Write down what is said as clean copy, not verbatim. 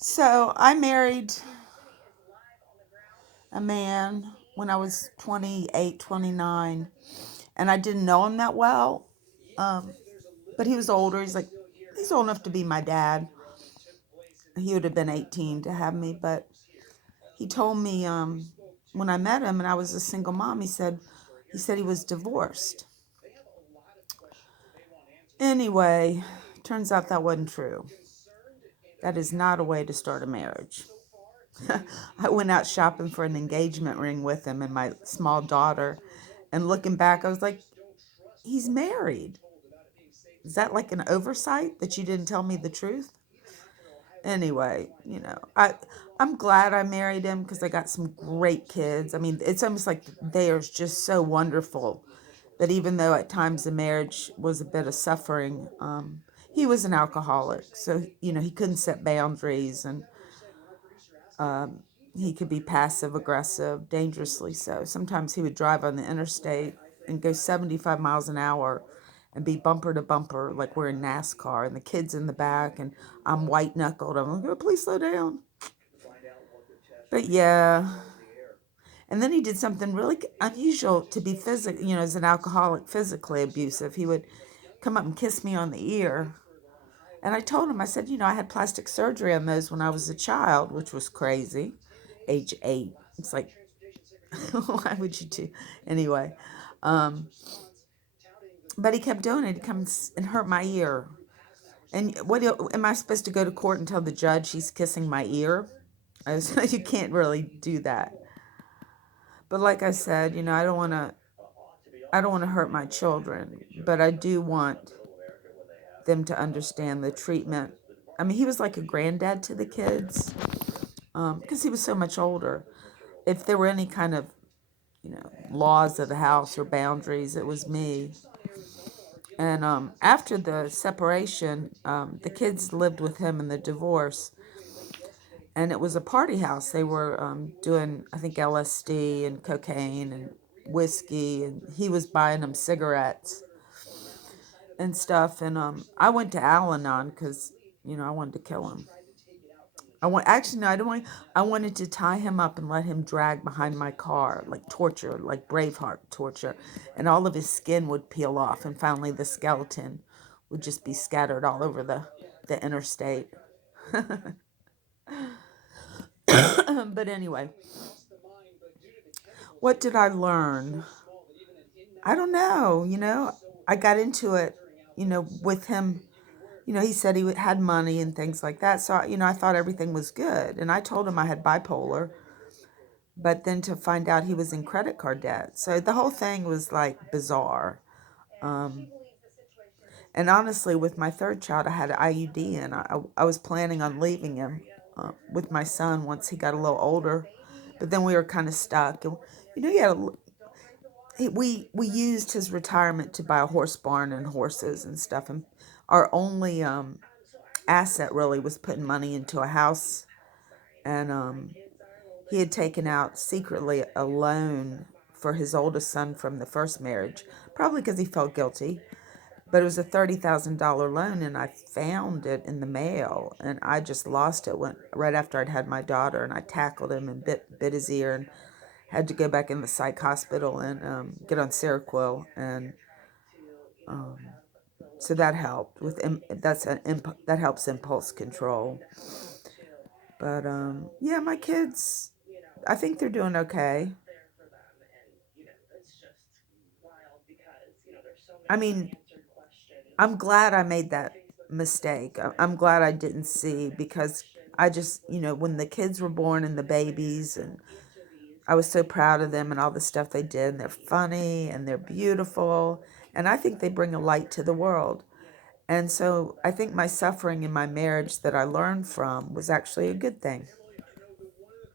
So I married a man when I was 28, 29, and I didn't know him that well. Um, but he was older. He's old enough to be my dad. He would have been 18 to have me, but he told me when I met him and I was a single mom, he said he was divorced. Anyway, turns out that wasn't true. That is not a way to start a marriage. I went out shopping for an engagement ring with him and my small daughter. And looking back, I was like, he's married. Is that like an oversight that you didn't tell me the truth? Anyway, I'm glad I married him because I got some great kids. I mean, it's almost like they are just so wonderful that even though at times the marriage was a bit of suffering, he was an alcoholic, so he couldn't set boundaries, and um, he could be passive aggressive, dangerously so. Sometimes he would drive on the interstate and go 75 miles an hour and be bumper to bumper like we're in NASCAR, and the kids in the back, and I'm white knuckled. I'm like, oh, please slow down. But yeah. And then he did something really unusual to be as an alcoholic, physically abusive. He would come up and kiss me on the ear. And I told him, I said, I had plastic surgery on those when I was a child, which was crazy. Age 8. It's like, why would you do? Anyway. Um, but he kept doing it. He comes and hurt my ear. And am I supposed to go to court and tell the judge he's kissing my ear? You can't really do that. But like I said, I don't want to hurt my children, but I do want them to understand the treatment. I mean, he was like a granddad to the kids because he was so much older. If there were any kind of, laws of the house or boundaries, it was me. And after the separation, the kids lived with him in the divorce, and it was a party house. They were doing, I think, LSD and cocaine and whiskey, and he was buying them cigarettes and stuff. And I went to Al-Anon because I wanted to kill him. Actually, no, I don't want. I wanted to tie him up and let him drag behind my car, like torture, like Braveheart torture, and all of his skin would peel off, and finally the skeleton would just be scattered all over the interstate. But anyway, what did I learn? I don't know. I got into it, with him. He said he had money and things like that. So, I thought everything was good. And I told him I had bipolar, but then to find out he was in credit card debt. So the whole thing was like bizarre. Um, and honestly, with my third child, I had an IUD, and I was planning on leaving him with my son once he got a little older. But then we were kind of stuck. And, he had we used his retirement to buy a horse barn and horses and stuff. And our only asset really was putting money into a house. And he had taken out secretly a loan for his oldest son from the first marriage, probably because he felt guilty. But it was a $30,000 loan, and I found it in the mail, and I just lost it right after I'd had my daughter, and I tackled him and bit his ear, and had to go back in the psych hospital and get on Seroquel, and um, so that helped with that helps impulse control. But yeah, my kids, I think they're doing okay. I mean, I'm glad I made that mistake. I'm glad I didn't see, because I just, when the kids were born and the babies, and I was so proud of them and all the stuff they did. And they're funny and they're beautiful. And I think they bring a light to the world. And so I think my suffering in my marriage that I learned from was actually a good thing.